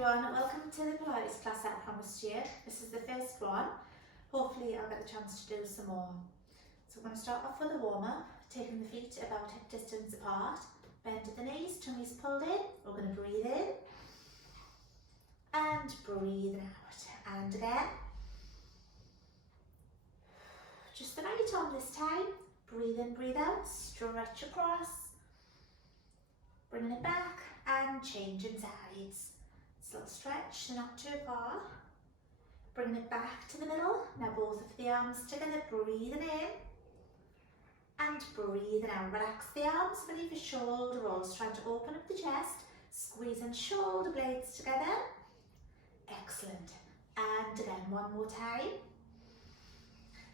everyone, welcome to the Pilates class I promised you. This is the first one. Hopefully I'll get the chance to do some more. So I'm going to start off with a warm-up, taking the feet about hip distance apart, bend at the knees, tummies pulled in. We're going to breathe in and breathe out, and again. Just the right arm this time. Breathe in, breathe out, stretch across, bringing it back and changing sides. Still stretch, not too far. Bring it back to the middle. Now both of the arms together, breathing in and breathing out. Relax the arms beneath your shoulder rolls. Try to open up the chest, squeezing shoulder blades together. Excellent. And again, one more time.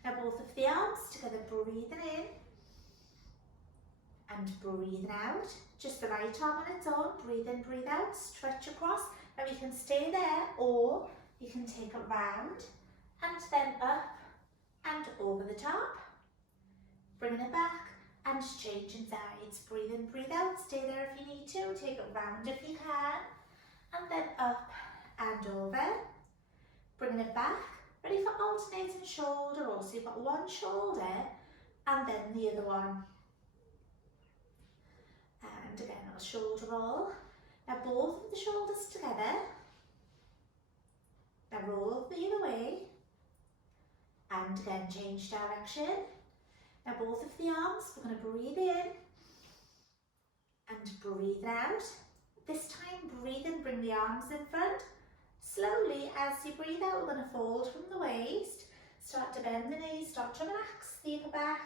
Now both of the arms together, breathing in and breathing out. Just the right arm on its own. Breathe in, breathe out, stretch across. Now you can stay there, or you can take it round and then up and over the top. Bringing it back and changing sides. Breathe in, breathe out. Stay there if you need to. Take it round if you can. And then up and over. Bringing it back. Ready for alternating shoulder rolls. So you've got one shoulder and then the other one. And again, a shoulder roll. Now both of the shoulders together. Now roll the other way. And again, change direction. Now both of the arms, we're going to breathe in and breathe out. This time, breathe in, bring the arms in front. Slowly, as you breathe out, we're going to fold from the waist. Start to bend the knees, start to relax the upper back.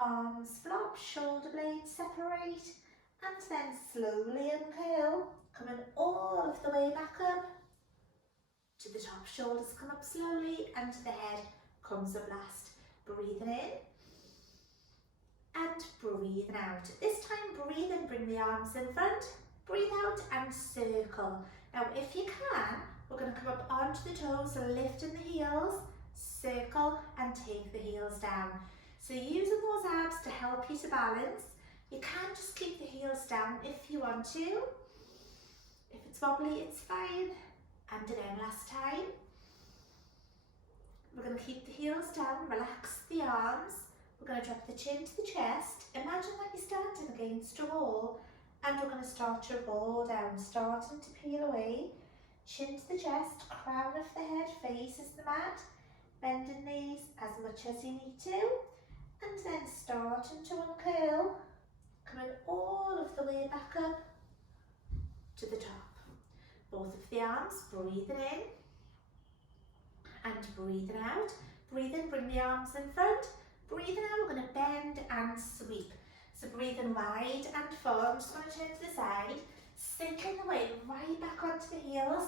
Arms flop, shoulder blades separate. And then slowly uncurl, coming all of the way back up to the top. Shoulders come up slowly and the head comes up last. Breathing in and breathing out. This time, breathe in, bring the arms in front. Breathe out and circle. Now if you can, we're going to come up onto the toes, lifting the heels, circle and take the heels down. So using those abs to help you to balance. You can just keep the heels down if you want to. If it's wobbly, it's fine. And again, last time. We're going to keep the heels down, relax the arms. We're going to drop the chin to the chest. Imagine that you're standing against a wall. And we're going to start to roll down, starting to peel away. Chin to the chest, crown of the head faces the mat. Bending knees as much as you need to. And then starting to uncurl. Coming all of the way back up to the top. Both of the arms, breathing in and breathing out. Breathe in, bring the arms in front. Breathing out, we're going to bend and sweep. So breathing wide and full. I'm just going to turn to the side. Sinking the weight right back onto the heels.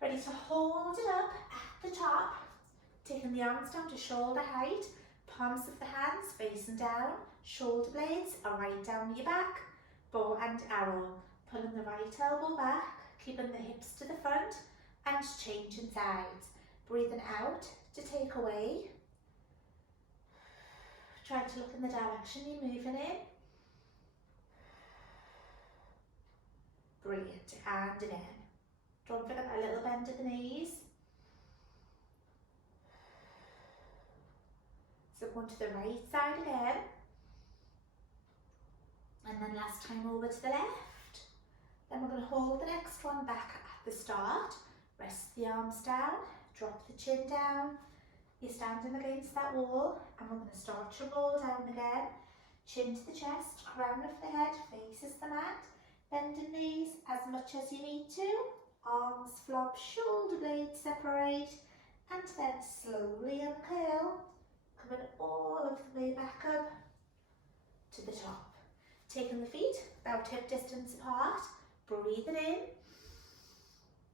Ready to hold it up at the top. Taking the arms down to shoulder height. Palms of the hands facing down. Shoulder blades are right down your back. Bow and arrow. Pulling the right elbow back. Keeping the hips to the front. And changing sides. Breathing out to take away. Try to look in the direction you're moving in. Brilliant. And again. Don't forget a little bend at the knees. So going to the right side again. And then last time over to the left. Then we're going to hold the next one back at the start. Rest the arms down. Drop the chin down. You're standing against that wall. And we're going to start to roll down again. Chin to the chest. Crown of the head faces the mat. Bending knees as much as you need to. Arms flop. Shoulder blades separate. And then slowly uncurl. Coming all of the way back up to the top. Taking the feet about hip distance apart. Breathing in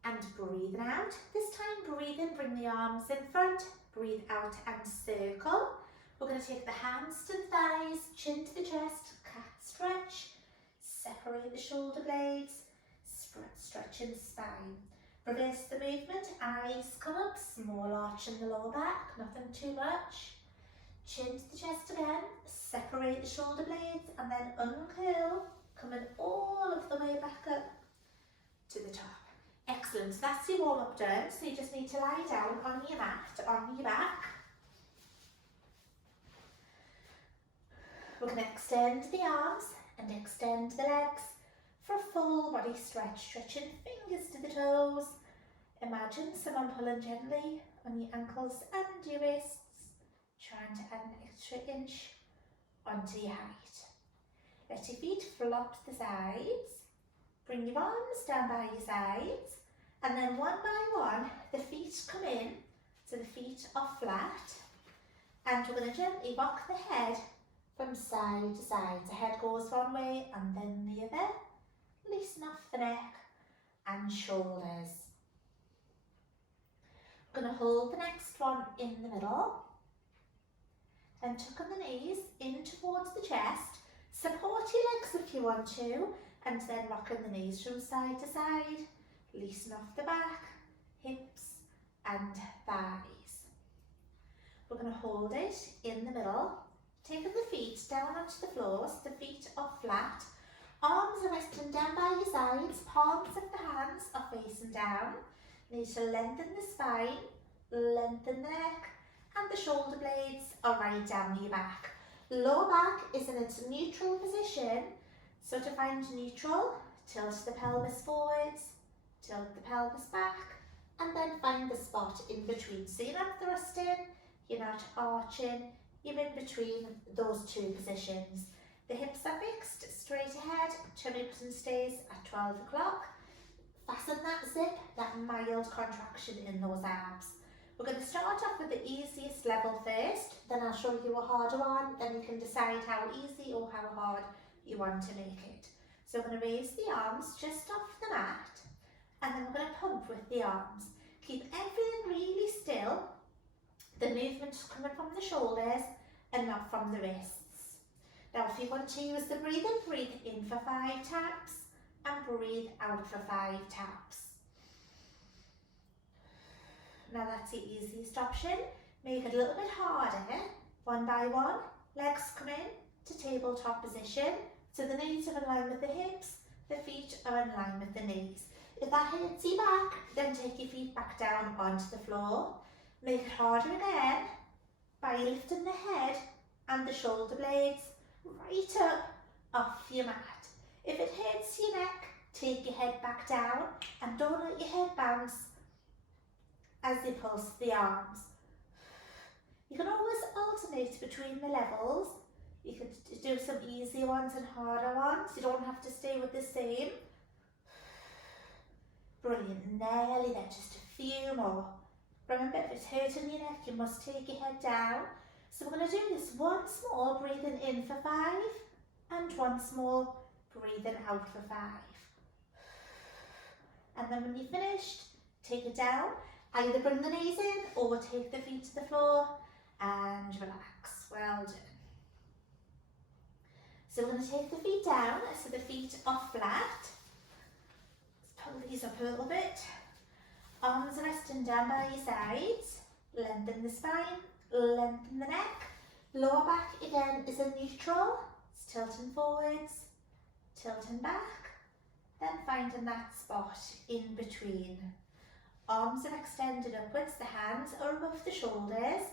and breathing out. This time, breathe in, bring the arms in front. Breathe out and circle. We're going to take the hands to the thighs, chin to the chest, cat stretch. Separate the shoulder blades. Stretching the spine. Reverse the movement. Eyes come up. Small arch in the lower back. Nothing too much. Chin to the chest again, separate the shoulder blades and then uncurl, coming all of the way back up Excellent, so that's your warm-up done. So you just need to lie down on your mat, on your back. We're going to extend the arms and extend the legs for a full body stretch, stretching fingers to the toes. Imagine someone pulling gently on your ankles and your wrists, trying to add an extra inch onto your height. Let your feet flop to the sides. Bring your arms down by your sides, and then one by one the feet come in, so the feet are flat, and we're going to gently rock the head from side to side. The head goes one way and then the other. Loosen off the neck and shoulders. We're going to hold the next one in the middle, then tuck the knees in towards the chest. Support your legs if you want to, and then rocking the knees from side to side. Loosen off the back, hips and thighs. We're going to hold it in the middle, taking the feet down onto the floor so the feet are flat. Arms are resting down by your sides, palms of the hands are facing down. You need to lengthen the spine, lengthen the neck, and the shoulder blades are right down your back. Lower back is in its neutral position, so to find neutral, tilt the pelvis forwards, tilt the pelvis back, and then find the spot in between. So you're not thrusting, you're not arching, you're in between those two positions. The hips are fixed, straight ahead, tummy button stays at 12 o'clock. Fasten that zip, that mild contraction in those abs. We're going to start off with the easiest level first, then I'll show you a harder one, then you can decide how easy or how hard you want to make it. So we're going to raise the arms just off the mat, and then we're going to pump with the arms. Keep everything really still. The movement's coming from the shoulders and not from the wrists. Now if you want to use the breathing, breathe in for 5 taps and breathe out for 5 taps. Now that's the easiest option. Make it a little bit harder. One by one, legs come in to tabletop position. So the knees are in line with the hips, the feet are in line with the knees. If that hits your back, then take your feet back down onto the floor. Make it harder again by lifting the head and the shoulder blades right up off your mat. If it hits your neck, take your head back down and don't let your head bounce as you pulse the arms. You can always alternate between the levels. You could do some easier ones and harder ones. You don't have to stay with the same. Brilliant, nearly there, just a few more. Remember, if it's hurting your neck, you must take your head down. So we're going to do this once more, breathing in for 5, and once more, breathing out for 5. And then when you're finished, take it down. Either bring the knees in or take the feet to the floor and relax. Well done. So we're going to take the feet down so the feet are flat. Let's pull these up a little bit. Arms are resting down by your sides. Lengthen the spine, lengthen the neck. Lower back again is a neutral. It's tilting forwards, tilting back. Then finding that spot in between. Arms are extended upwards, the hands are above the shoulders.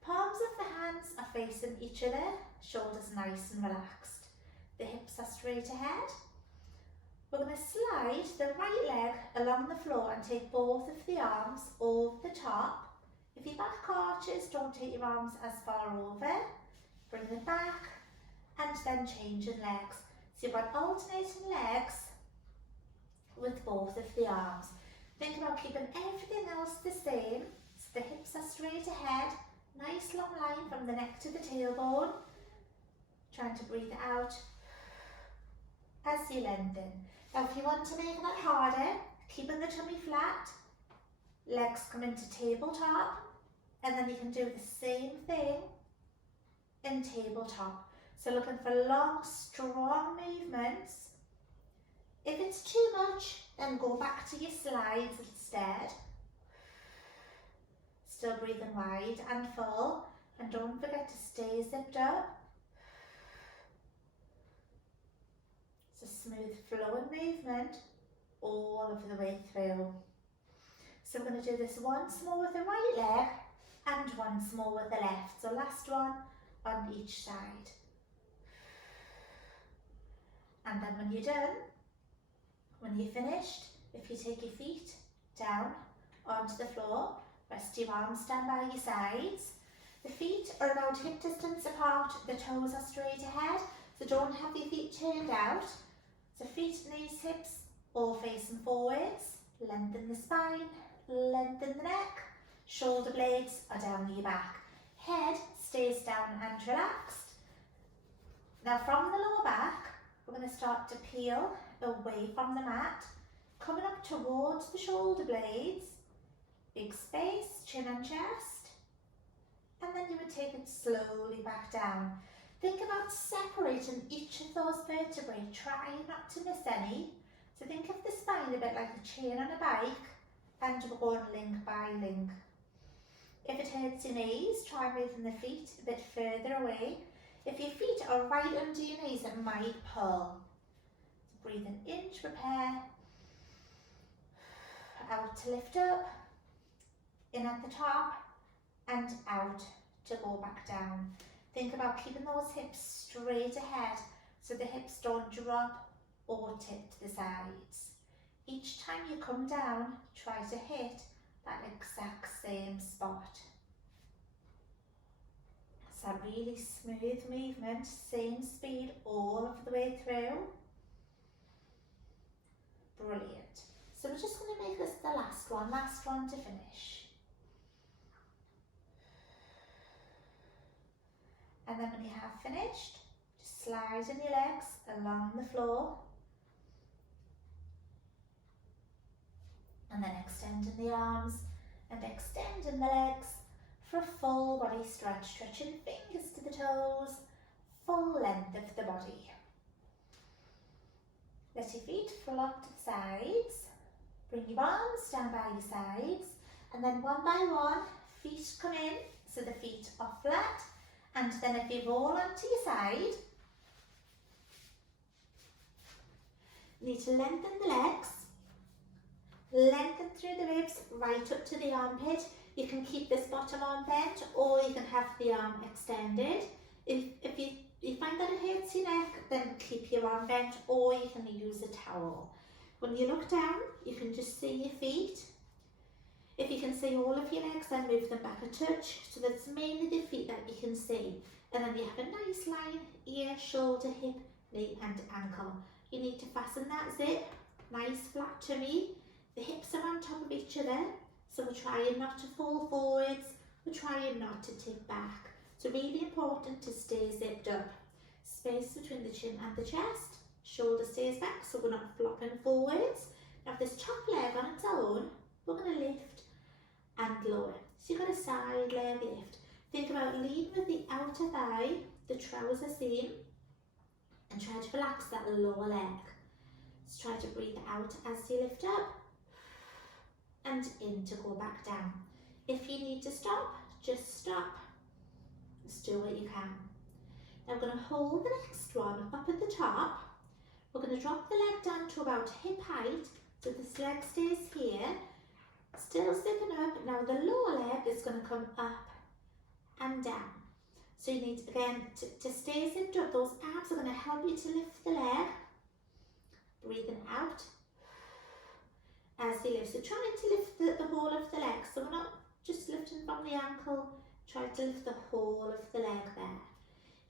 Palms of the hands are facing each other, shoulders nice and relaxed. The hips are straight ahead. We're going to slide the right leg along the floor and take both of the arms over the top. If your back arches, don't take your arms as far over. Bring it back and then changing legs. So you've got alternating legs with both of the arms. Think about keeping everything else the same. So the hips are straight ahead, nice long line from the neck to the tailbone. Trying to breathe out as you lengthen. Now if you want to make that harder, keeping the tummy flat, legs come into tabletop, and then you can do the same thing in tabletop. So looking for long, strong movements. If it's too much, then go back to your slides instead. Still breathing wide and full, and don't forget to stay zipped up. It's a smooth flowing movement all of the way through. So we're going to do this once more with the right leg and once more with the left. So last one on each side. And then when you're done, when you're finished, if you take your feet down onto the floor, rest your arms down by your sides. The feet are about hip distance apart, the toes are straight ahead, so don't have your feet turned out. So feet, knees, hips, all facing forwards. Lengthen the spine, lengthen the neck. Shoulder blades are down your back. Head stays down and relaxed. Now from the lower back, we're going to start to peel away from the mat, coming up towards the shoulder blades. Big space, chin and chest. And then you would take it slowly back down. Think about separating each of those vertebrae. Try not to miss any. So think of the spine a bit like a chain on a bike, and we're going link by link. If it hurts your knees, try moving the feet a bit further away. If your feet are right under your knees, it might pull. So breathing in to prepare. Out to lift up. In at the top and out to go back down. Think about keeping those hips straight ahead so the hips don't drop or tip to the sides. Each time you come down, try to hit that exact same spot. It's a really smooth movement, same speed all of the way through. Brilliant. So we're just going to make this the last one to finish. And then when you have finished, just slide in your legs along the floor. And then extending the arms and extending the legs for a full body stretch. Stretching fingers to the toes, full length of the body. Let your feet fall up to the sides. Bring your arms down by your sides. And then one by one, feet come in, so the feet are flat. And then if you roll onto your side, you need to lengthen the legs, lengthen through the ribs right up to the armpit. You can keep this bottom arm bent, or you can have the arm extended. If you find that it hurts your neck, then keep your arm bent, or you can use a towel. When you look down, you can just see your feet. If you can see all of your legs, then move them back a touch, so that's mainly the feet that you can see. And then you have a nice line, ear, shoulder, hip, knee and ankle. You need to fasten that zip, nice flat tummy. The hips are on top of each other, so we're trying not to fall forwards, we're trying not to tip back. So really important to stay zipped up. Space between the chin and the chest, shoulder stays back so we're not flopping forwards. Now if this top leg on its own, we're going to lift and lower. So you've got a side leg lift. Think about leading with the outer thigh, the trouser seam, and try to relax that lower leg. So try to breathe out as you lift up and in to go back down. If you need to stop, just stop. Just do what you can. Now we're going to hold the next one up at the top. We're going to drop the leg down to about hip height, so this leg stays here. Still zipping up. Now the lower leg is going to come up and down. So you need, again, to stay zipped up. Those abs are going to help you to lift the leg. Breathing out as you lift. So trying to lift the whole of the leg. So we're not just lifting from the ankle. Try to lift the whole of the leg there.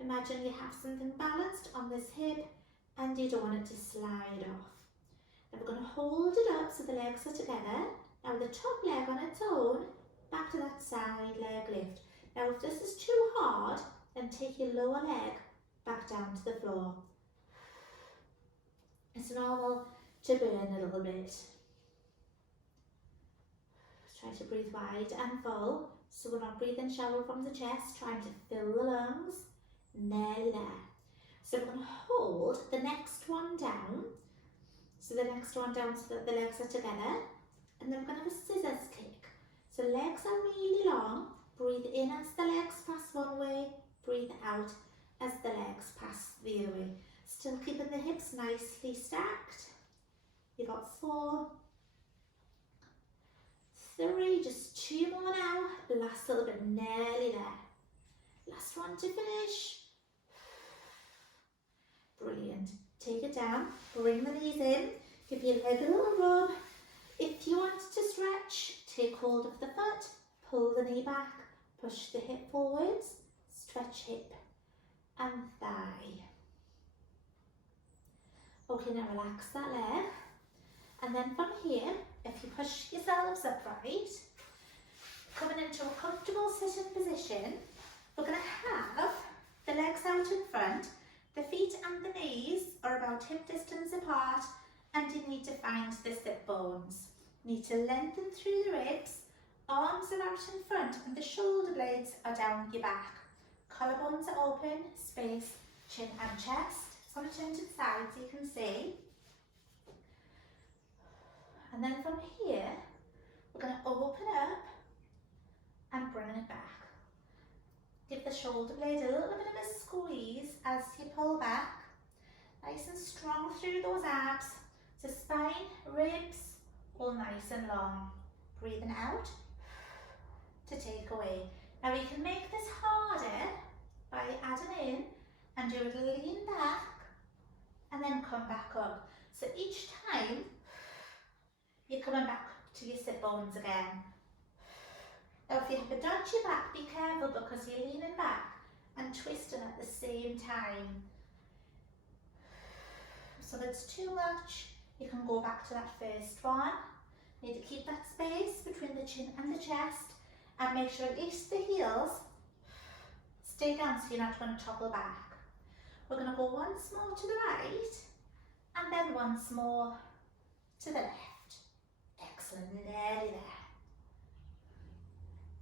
Imagine you have something balanced on this hip and you don't want it to slide off. Now we're going to hold it up so the legs are together. Now the top leg on its own, back to that side leg lift. Now if this is too hard, then take your lower leg back down to the floor. It's normal to burn a little bit. Try to breathe wide and full, so we're not breathing shallow from the chest, trying to fill the lungs, nearly there. So we're going to hold the next one down, so the next one down so that the legs are together, and then we're going to have a scissors kick. So legs are really long, breathe in as the legs pass one way, breathe out as the legs pass the other way. Still keeping the hips nicely stacked. You've got 4, 3, just 2 more now. Last little bit, nearly there. Last one to finish. Brilliant. Take it down, bring the knees in, give your leg a little rub. If you want to stretch, take hold of the foot, pull the knee back, push the hip forwards, stretch hip and thigh. Okay, now relax that leg. And then from here, if you push yourselves upright, coming into a comfortable sitting position, we're going to have the legs out in front, the feet and the knees are about hip distance apart, and you need to find the sit bones. You need to lengthen through the ribs, arms are out in front and the shoulder blades are down your back. Collarbones are open, space, chin and chest. Just want to turn to the side so you can see. And then from here, we're going to open up and bring it back. Give the shoulder blade a little bit of a squeeze as you pull back. Nice and strong through those abs. So spine, ribs, all nice and long. Breathing out to take away. Now we can make this harder by adding in and do it lean back and then come back up. So each time you're coming back to your sit bones again. Now if you have a dodgy back, be careful because you're leaning back and twisting at the same time. So if it's too much, you can go back to that first one. You need to keep that space between the chin and the chest and make sure at least the heels stay down so you're not going to topple back. We're going to go once more to the right and then once more to the left. Excellent, nearly there.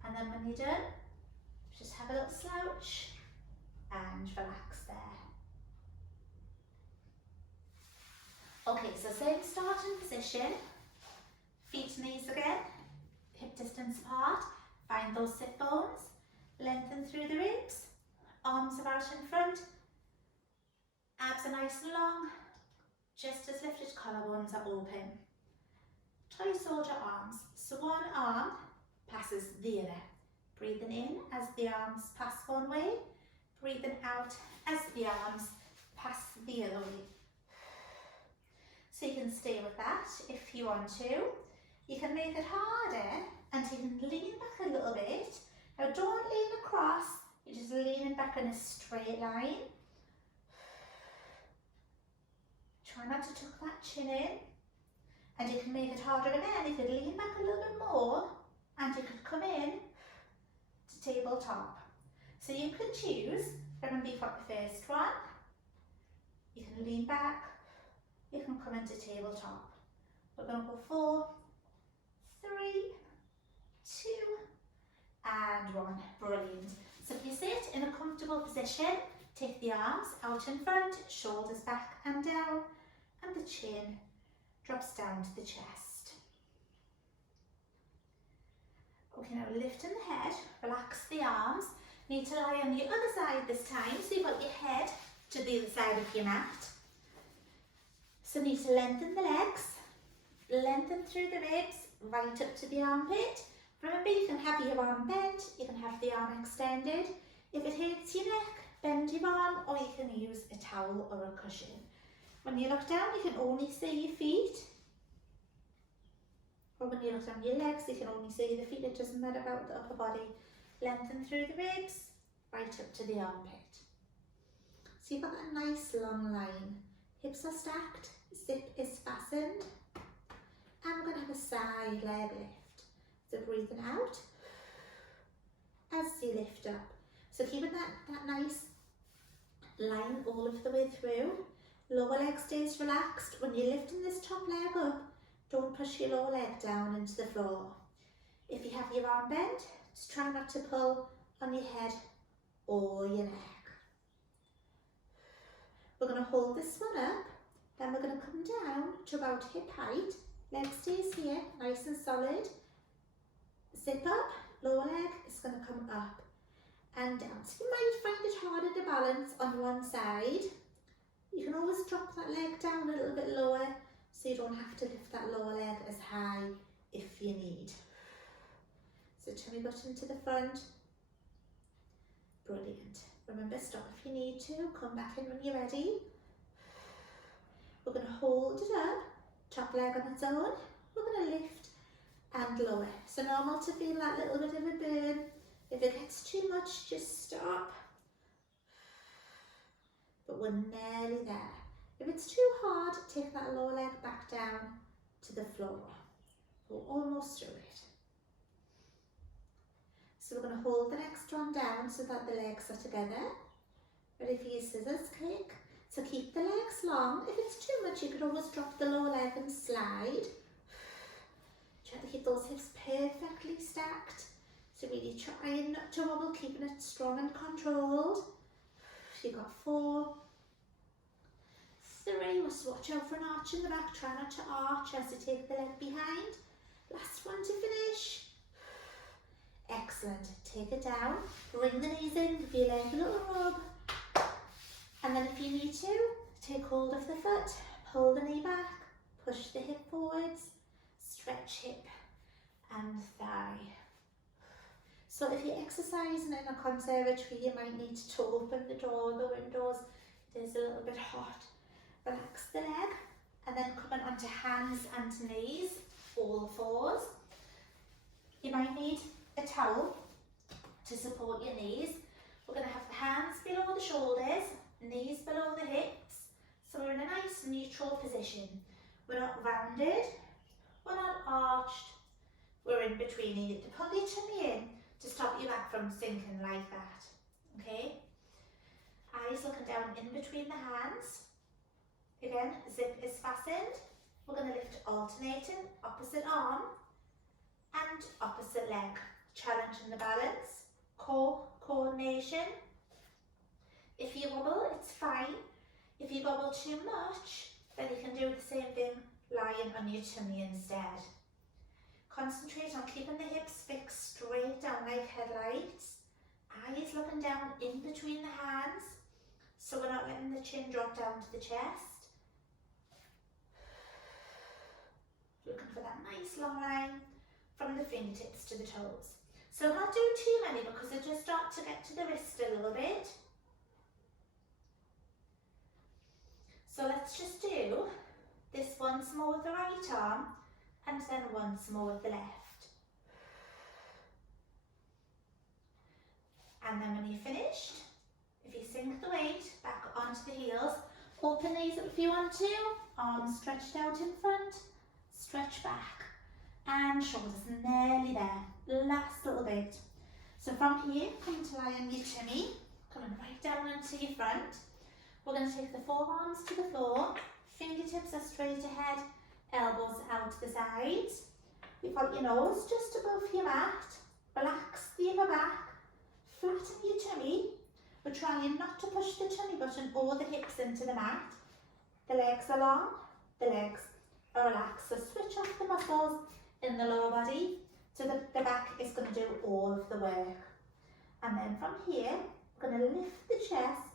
And then when you're done, just have a little slouch and relax there. Okay, so same starting position. Feet, knees again, hip distance apart. Find those sit bones, lengthen through the ribs, arms are out in front, abs are nice and long, chest is lifted, collarbones are open. Toy soldier arms, so one arm passes the other. Breathing in as the arms pass one way, breathing out as the arms pass the other way. So you can stay with that if you want to. You can make it harder and you can lean back a little bit. Now don't lean across, you're just leaning back in a straight line. Try not to tuck that chin in. And you can make it harder again. You could lean back a little bit more and you could come in to tabletop. So you can choose, remember you've got the first one, you can lean back, you can come into tabletop. We're going to go 4, 3, 2 and 1. Brilliant. So if you sit in a comfortable position, take the arms out in front, shoulders back and down, and the chin drops down to the chest. Okay, now lifting the head, relax the arms. Need to lie on the other side this time, so you've got your head to the other side of your mat. So need to lengthen the legs, lengthen through the ribs, right up to the armpit. Remember, you can have your arm bent, you can have the arm extended. If it hurts your neck, bend your arm, or you can use a towel or a cushion. When you look down, you can only see your feet. Or when you look down your legs, you can only see the feet. It doesn't matter about the upper body. Lengthen through the ribs, right up to the armpit. So you've got that nice long line. Hips are stacked, zip is fastened. And we're going to have a side leg lift. So breathing out as you lift up. So keeping that nice line all of the way through. Lower leg stays relaxed. When you're lifting this top leg up, don't push your lower leg down into the floor. If you have your arm bent, just try not to pull on your head or your neck. We're going to hold this one up, then we're going to come down to about hip height. Leg stays here, nice and solid. Zip up, lower leg is going to come up and down. So you might find it harder to balance on one side. You can always drop that leg down a little bit lower so you don't have to lift that lower leg as high if you need. the tummy button to the front. Brilliant. Remember, stop if you need to, come back in when you're ready. We're going to hold it up, top leg on its own. We're going to lift and lower. So normal to feel that little bit of a burn. If it gets too much, just stop. But we're nearly there. If it's too hard, take that lower leg back down to the floor. We're almost through it. So we're going to hold the next one down so that the legs are together. Ready for your scissors kick? So keep the legs long. If it's too much, you could always drop the lower leg and slide. Try to keep those hips perfectly stacked. So really try not to wobble, keeping it strong and controlled. You've got 4, 3, just watch out for an arch in the back. Try not to arch as you take the leg behind. Last one to finish. Excellent. Take it down, bring the knees in, give your leg a little rub. And then if you need to, take hold of the foot, pull the knee back, push the hip forwards, stretch hip and thigh. So if you're exercising in a conservatory, you might need to open the door, the windows. It is a little bit hot. Relax the leg and then coming onto hands and knees, all fours. You might need a towel to support your knees. We're going to have the hands below the shoulders, knees below the hips, so we're in a nice neutral position. We're not rounded, we're not arched, we're in between. You need to pull your tummy in to stop your back from sinking like that, okay? Eyes looking down in between the hands. Again, zip is fastened. We're going to lift alternating, opposite arm and opposite leg. Challenging the balance, core coordination. If you wobble, it's fine. If you wobble too much, then you can do the same thing lying on your tummy instead. Concentrate on keeping the hips fixed straight down like headlights. Eyes looking down in between the hands, so we're not letting the chin drop down to the chest. Looking for that nice long line from the fingertips to the toes. So not do too many because they just start to get to the wrist a little bit. So let's just do this once more with the right arm and then once more with the left. And then when you're finished, if you sink the weight back onto the heels, open these up if you want to, arms stretched out in front, stretch back, and shoulders nearly there, last little bit. So from here, come to lie on your tummy, coming right down into your front. We're going to take the forearms to the floor, fingertips are straight ahead, elbows out to the sides. You've got your nose just above your mat, relax the upper back, flatten your tummy. We're trying not to push the tummy button or the hips into the mat. The legs are long, the legs are relaxed. So switch off the muscles in the lower body, so that the back is going to do all of the work. And then from here, we're going to lift the chest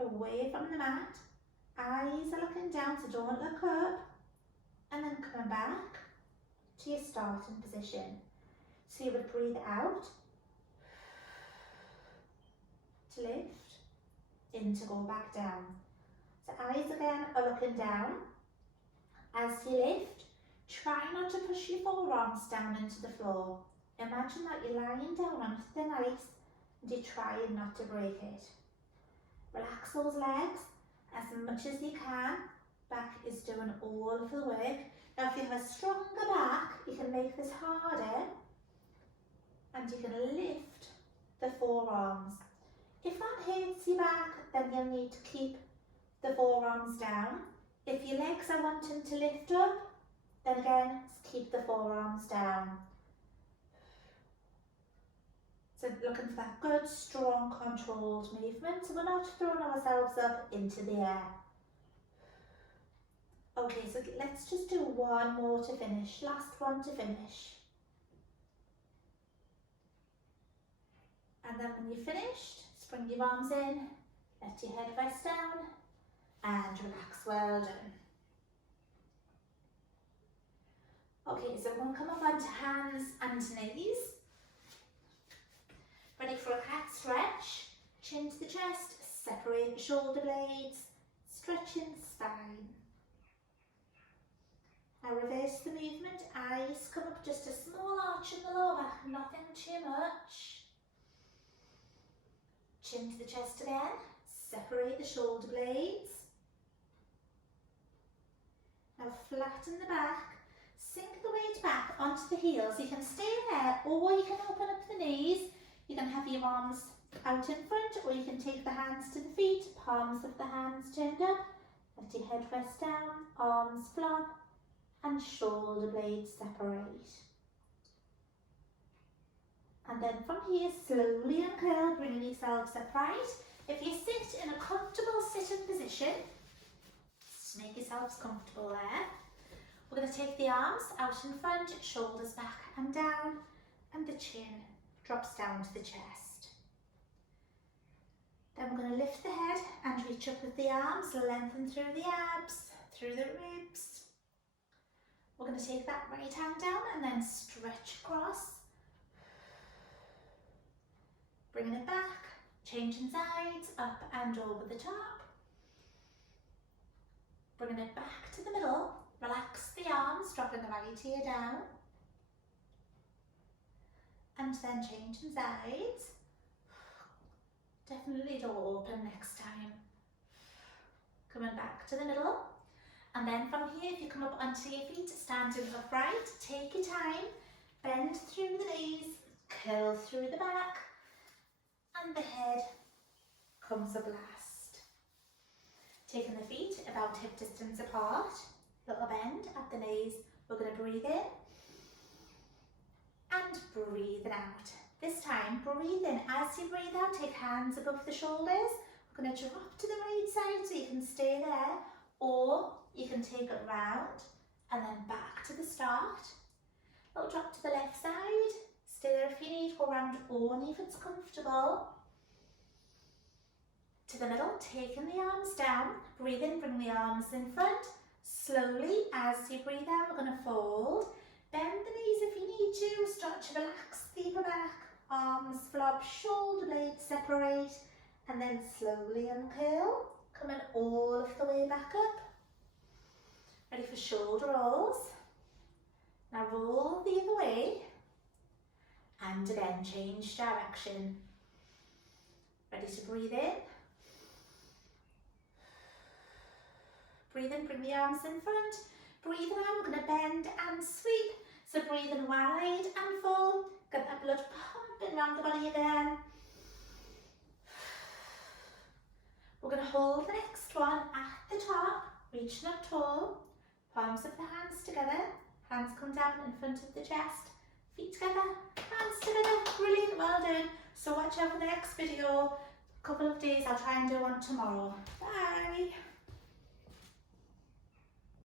away from the mat. Eyes are looking down, so don't look up. And then coming back to your starting position. So you would breathe out to lift, in to go back down. So eyes again are looking down. As you lift, try not to push your forearms down into the floor. Imagine that you're lying down on thin ice and you're trying not to break it. Relax those legs as much as you can. Back is doing all of the work. Now if you have a stronger back, you can make this harder and you can lift the forearms. If that hurts your back, then you'll need to keep the forearms down. If your legs are wanting to lift up, then again, keep the forearms down. So looking for that good, strong, controlled movement, so we're not throwing ourselves up into the air. Okay, so let's just do one more to finish, last one to finish. And then when you're finished, spring your arms in, let your head rest down, and relax, well done. Okay, so we're going to come up onto hands and knees. Ready for a cat stretch? Chin to the chest, separate the shoulder blades, stretching the spine. Now reverse the movement, eyes come up, just a small arch in the lower back, nothing too much. Chin to the chest again, separate the shoulder blades. Now flatten the back, sink the weight back onto the heels. You can stay there or you can open up the knees. You can have your arms out in front or you can take the hands to the feet, palms of the hands turned up. Let your head rest down, arms flop and shoulder blades separate. And then from here, slowly uncurl, bringing yourselves upright. If you sit in a comfortable sitting position, just make yourselves comfortable there. We're going to take the arms out in front, shoulders back and down, and the chin drops down to the chest. Then we're going to lift the head and reach up with the arms, lengthen through the abs, through the ribs. We're going to take that right hand down and then stretch across. Bringing it back, changing sides, up and over the top. Bringing it back to the middle, relax the arms, dropping the right ear down. And then changing sides. Definitely door open next time. Coming back to the middle. And then from here, if you come up onto your feet, standing upright, take your time, bend through the knees, curl through the back, and the head comes a blast. Taking the feet about hip distance apart, little bend at the knees. We're going to breathe in and breathe out. This time, breathe in. As you breathe out, take hands above the shoulders. We're going to drop to the right side so you can stay there, or you can take it round and then back to the start. Little drop to the left side. Stay there if you need, go around only if it's comfortable. To the middle, taking the arms down. Breathe in, bring the arms in front. Slowly, as you breathe out, we're going to fold. Bend the knees if you need to. Start to relax the upper back. Arms flop, shoulder blades separate. And then slowly uncurl. Coming all of the way back up. Ready for shoulder rolls. Now roll the other way. And again, change direction. Ready to breathe in. Breathe in, bring the arms in front. Breathe out, we're going to bend and sweep. So breathe in wide and full. Get that blood pumping around the body again. We're going to hold the next one at the top, reaching up tall. Palms of the hands together. Hands come down in front of the chest. Feet together, hands together. Brilliant, well done. So watch out for the next video. A couple of days, I'll try and do one tomorrow. Bye.